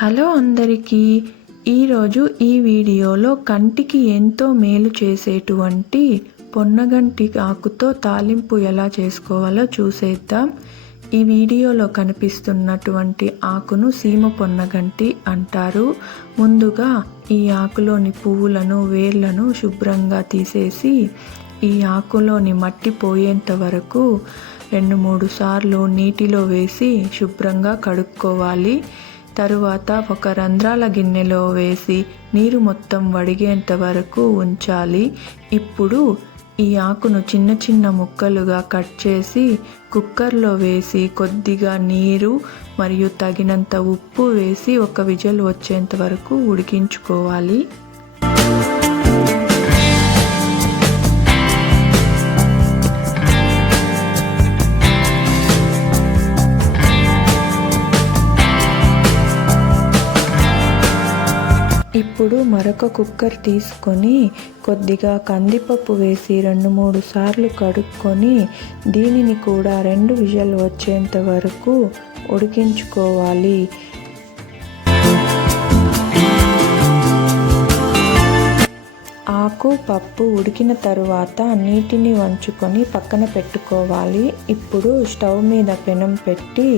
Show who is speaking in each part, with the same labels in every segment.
Speaker 1: Hello అందరికీ ఈరోజు ఈ వీడియోలో కంటికి ఎంతో మేలు చేసేటువంటి పొన్నగంటి ఆకుతో తాలింపు ఎలా చేసుకోవాలో చూసేద్దాం. ఈ వీడియోలో కనిపిస్తున్నటువంటి ఆకును సీమ పొన్నగంటి అంటారు. ముందుగా ఈ ఆకులోని పువ్వులను వేర్లను శుభ్రంగా తీసేసి ఈ ఆకులోని మట్టి పోయేంత వరకు రెండు మూడు సార్లు నీటిలో వేసి శుభ్రంగా కడుక్కోవాలి. తరువాత ఒక రంధ్రాల గిన్నెలో వేసి నీరు మొత్తం వడిగేంత వరకు ఉంచాలి. ఇప్పుడు ఈ ఆకును చిన్న చిన్న ముక్కలుగా కట్ చేసి కుక్కర్లో వేసి కొద్దిగా నీరు మరియు తగినంత ఉప్పు వేసి ఒక విజల్ వచ్చేంత వరకు ఉడికించుకోవాలి. ఇప్పుడు మరొక కుక్కర్ తీసుకొని కొద్దిగా కందిపప్పు వేసి రెండు మూడు సార్లు కడుక్కొని దీనిని కూడా రెండు విజల్ వచ్చేంత వరకు ఉడికించుకోవాలి. ఆకు పప్పు ఉడికిన తరువాత నీటిని వంచుకొని పక్కన పెట్టుకోవాలి. ఇప్పుడు స్టవ్ మీద పెనం పెట్టి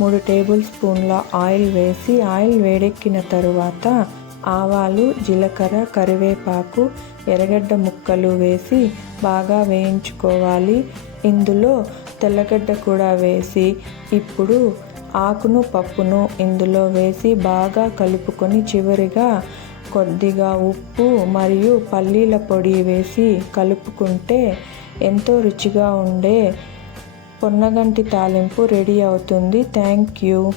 Speaker 1: మూడు టేబుల్ స్పూన్ల ఆయిల్ వేసి ఆయిల్ వేడెక్కిన తరువాత ఆవాలు జీలకర్ర కరివేపాకు ఎర్రగడ్డ ముక్కలు వేసి బాగా వేయించుకోవాలి. ఇందులో తెల్లగడ్డ కూడా వేసి ఇప్పుడు ఆకును పప్పును ఇందులో వేసి బాగా కలుపుకొని చివరిగా కొద్దిగా ఉప్పు మరియు పల్లీల పొడి వేసి కలుపుకుంటే ఎంతో రుచిగా ఉండే పొన్నగంటి తాలింపు రెడీ అవుతుంది. Thank you.